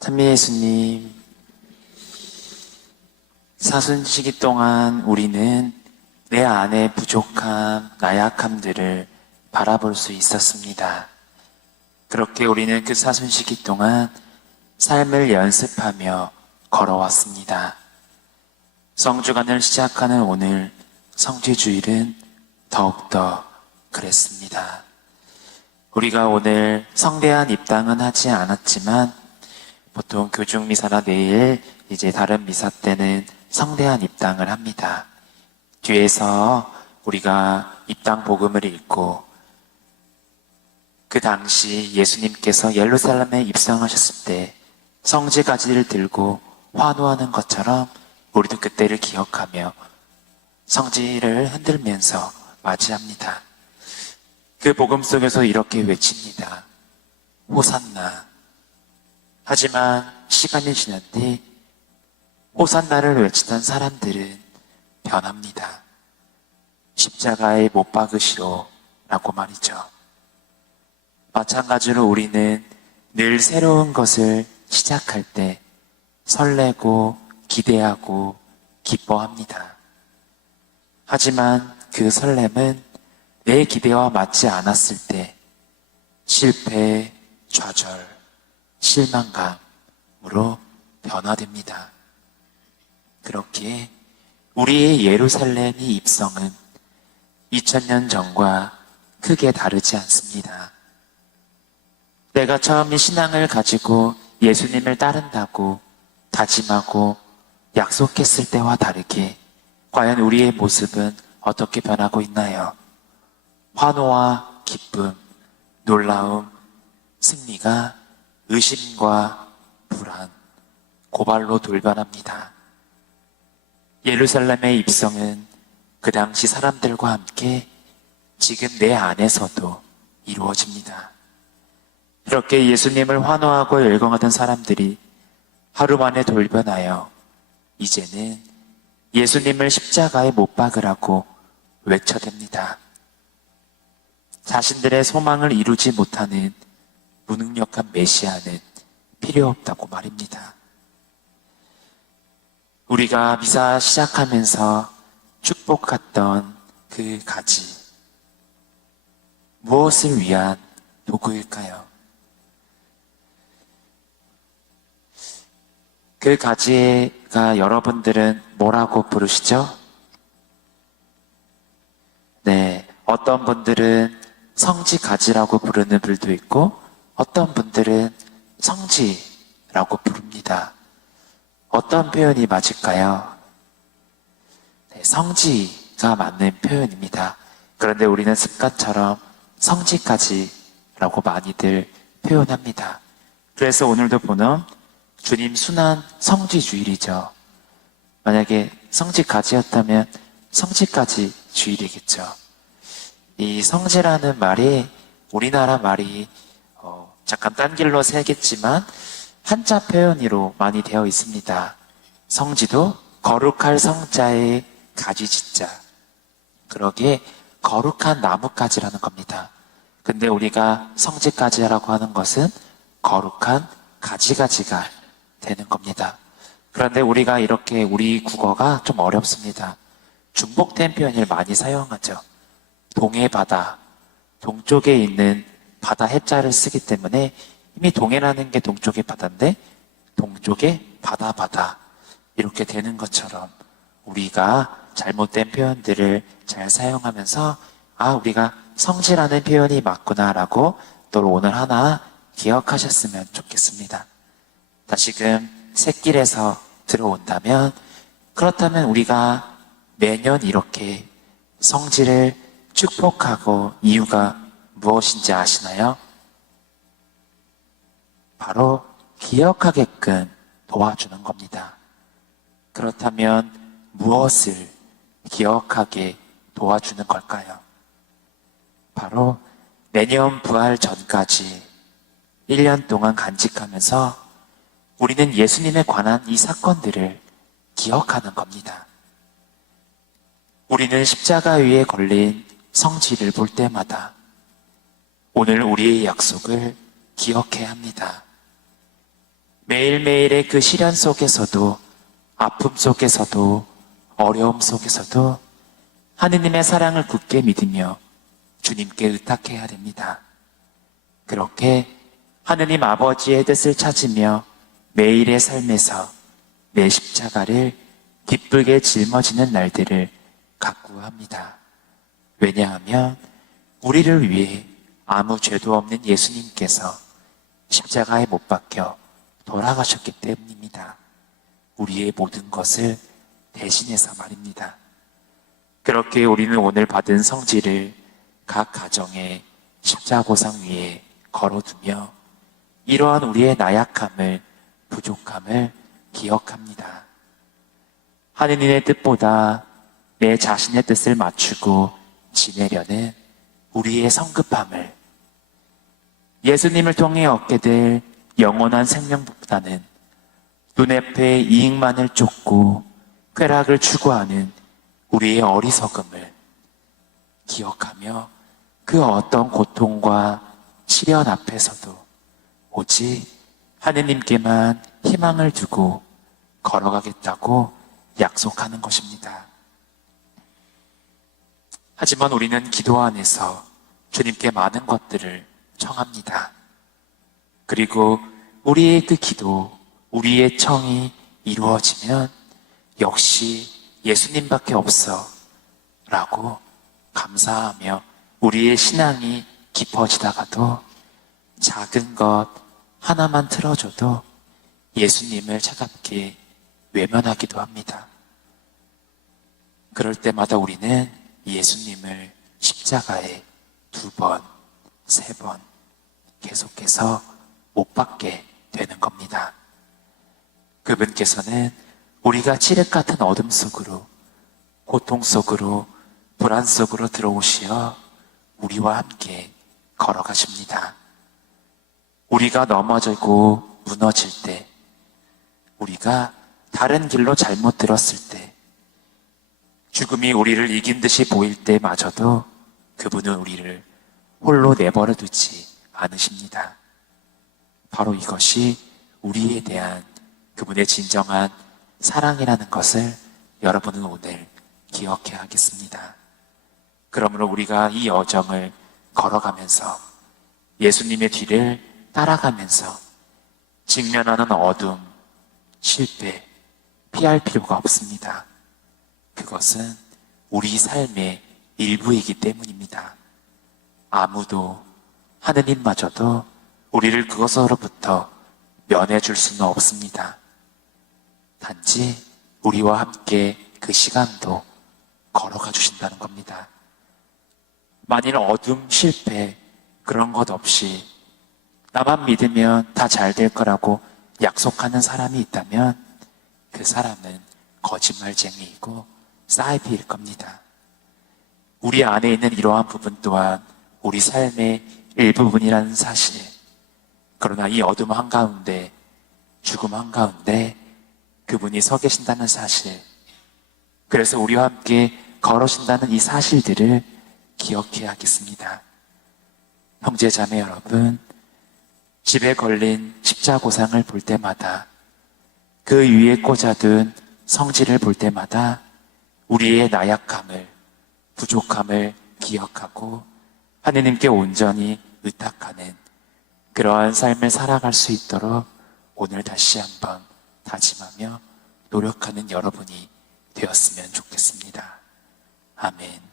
찬미 예수님, 사순시기 동안 우리는 내 안의 부족함, 나약함들을 바라볼 수 있었습니다. 그렇게 우리는 그 사순시기 동안 삶을 연습하며 걸어왔습니다. 성주간을 시작하는 오늘 성지주일은 더욱더 그랬습니다. 우리가 오늘 성대한 입당은 하지 않았지만 보통 교중미사나 내일 이제 다른 미사 때는 성대한 입당을 합니다. 뒤에서 우리가 입당 복음을 읽고 그 당시 예수님께서 예루살렘에 입성하셨을 때 성지가지를 들고 환호하는 것처럼 우리도 그때를 기억하며 성지를 흔들면서 맞이합니다. 그 복음 속에서 이렇게 외칩니다. 호산나. 하지만 시간이 지난 뒤 호산나를 외치던 사람들은 변합니다. 십자가에 못 박으시오 라고 말이죠. 마찬가지로 우리는 늘 새로운 것을 시작할 때 설레고 기대하고 기뻐합니다. 하지만 그 설렘은 내 기대와 맞지 않았을 때 실패, 좌절, 실망감으로 변화됩니다. 그렇기에 우리의 예루살렘이 입성은 2000년 전과 크게 다르지 않습니다. 내가 처음 신앙을 가지고 예수님을 따른다고 다짐하고 약속했을 때와 다르게 과연 우리의 모습은 어떻게 변하고 있나요? 환호와 기쁨, 놀라움, 승리가 의심과 불안, 고발로 돌변합니다. 예루살렘의 입성은 그 당시 사람들과 함께 지금 내 안에서도 이루어집니다. 이렇게 예수님을 환호하고 열광하던 사람들이 하루 만에 돌변하여 이제는 예수님을 십자가에 못 박으라고 외쳐댑니다. 자신들의 소망을 이루지 못하는 무능력한 메시아는 필요 없다고 말입니다. 우리가 미사 시작하면서 축복했던 그 가지, 무엇을 위한 도구일까요? 그 가지가 여러분들은 뭐라고 부르시죠? 네, 어떤 분들은 성지가지라고 부르는 분도 있고 어떤 분들은 성지라고 부릅니다. 어떤 표현이 맞을까요? 네, 성지가 맞는 표현입니다. 그런데 우리는 습관처럼 성지까지라고 많이들 표현합니다. 그래서 오늘도 보는 주님 순환 성지주일이죠. 만약에 성지까지였다면 성지까지 주일이겠죠. 이 성지라는 말이 우리나라 말이 잠깐 딴 길로 새겠지만 한자 표현으로 많이 되어 있습니다. 성지도 거룩할 성자의 가지짓자. 그러기에 거룩한 나뭇가지라는 겁니다. 근데 우리가 성지가지라고 하는 것은 거룩한 가지가지가 되는 겁니다. 그런데 우리가 이렇게 우리 국어가 좀 어렵습니다. 중복된 표현을 많이 사용하죠. 동해 바다, 동쪽에 있는 바다 해자를 쓰기 때문에 이미 동해라는 게 동쪽의 바다인데 동쪽의 바다 이렇게 되는 것처럼 우리가 잘못된 표현들을 잘 사용하면서 우리가 성지라는 표현이 맞구나라고 또 오늘 하나 기억하셨으면 좋겠습니다. 다시금 샛길에서 들어온다면 그렇다면 우리가 매년 이렇게 성지를 축복하고 이유가 무엇인지 아시나요? 바로 기억하게끔 도와주는 겁니다. 그렇다면 무엇을 기억하게 도와주는 걸까요? 바로 내년 부활 전까지 1년 동안 간직하면서 우리는 예수님에 관한 이 사건들을 기억하는 겁니다. 우리는 십자가 위에 걸린 성지를 볼 때마다 오늘 우리의 약속을 기억해야 합니다. 매일매일의 그 시련 속에서도, 아픔 속에서도, 어려움 속에서도 하느님의 사랑을 굳게 믿으며 주님께 의탁해야 됩니다. 그렇게 하느님 아버지의 뜻을 찾으며 매일의 삶에서 내 십자가를 기쁘게 짊어지는 날들을 갖고 합니다. 왜냐하면 우리를 위해 아무 죄도 없는 예수님께서 십자가에 못 박혀 돌아가셨기 때문입니다. 우리의 모든 것을 대신해서 말입니다. 그렇게 우리는 오늘 받은 성질을 각 가정의 십자고상 위에 걸어두며 이러한 우리의 나약함을, 부족함을 기억합니다. 하느님의 뜻보다 내 자신의 뜻을 맞추고 지내려는 우리의 성급함을, 예수님을 통해 얻게 될 영원한 생명보다는 눈앞의 이익만을 쫓고 쾌락을 추구하는 우리의 어리석음을 기억하며 그 어떤 고통과 시련 앞에서도 오직 하느님께만 희망을 두고 걸어가겠다고 약속하는 것입니다. 하지만 우리는 기도 안에서 주님께 많은 것들을 청합니다. 그리고 우리의 그 기도, 우리의 청이 이루어지면 역시 예수님밖에 없어 라고 감사하며 우리의 신앙이 깊어지다가도 작은 것 하나만 틀어줘도 예수님을 차갑게 외면하기도 합니다. 그럴 때마다 우리는 예수님을 십자가에 2번, 3번 계속해서 못 박게 되는 겁니다. 그분께서는 우리가 칠흑 같은 어둠 속으로, 고통 속으로, 불안 속으로 들어오시어 우리와 함께 걸어가십니다. 우리가 넘어지고 무너질 때, 우리가 다른 길로 잘못 들었을 때, 죽음이 우리를 이긴 듯이 보일 때마저도 그분은 우리를 홀로 내버려 두지 않으십니다. 바로 이것이 우리에 대한 그분의 진정한 사랑이라는 것을 여러분은 오늘 기억해야 하겠습니다. 그러므로 우리가 이 여정을 걸어가면서 예수님의 뒤를 따라가면서 직면하는 어둠, 실패, 피할 필요가 없습니다. 그것은 우리 삶의 일부이기 때문입니다. 아무도, 하느님마저도 우리를 그것으로부터 면해줄 수는 없습니다. 단지 우리와 함께 그 시간도 걸어가 주신다는 겁니다. 만일 어둠, 실패, 그런 것 없이 나만 믿으면 다 잘 될 거라고 약속하는 사람이 있다면 그 사람은 거짓말쟁이이고 사이비일 겁니다. 우리 안에 있는 이러한 부분 또한 우리 삶의 일부분이라는 사실, 그러나 이 어둠 한가운데, 죽음 한가운데 그분이 서 계신다는 사실, 그래서 우리와 함께 걸으신다는 이 사실들을 기억해야 하겠습니다. 형제자매 여러분, 집에 걸린 십자고상을 볼 때마다, 그 위에 꽂아둔 성질을 볼 때마다 우리의 나약함을, 부족함을 기억하고 하느님께 온전히 의탁하는 그러한 삶을 살아갈 수 있도록 오늘 다시 한번 다짐하며 노력하는 여러분이 되었으면 좋겠습니다. 아멘.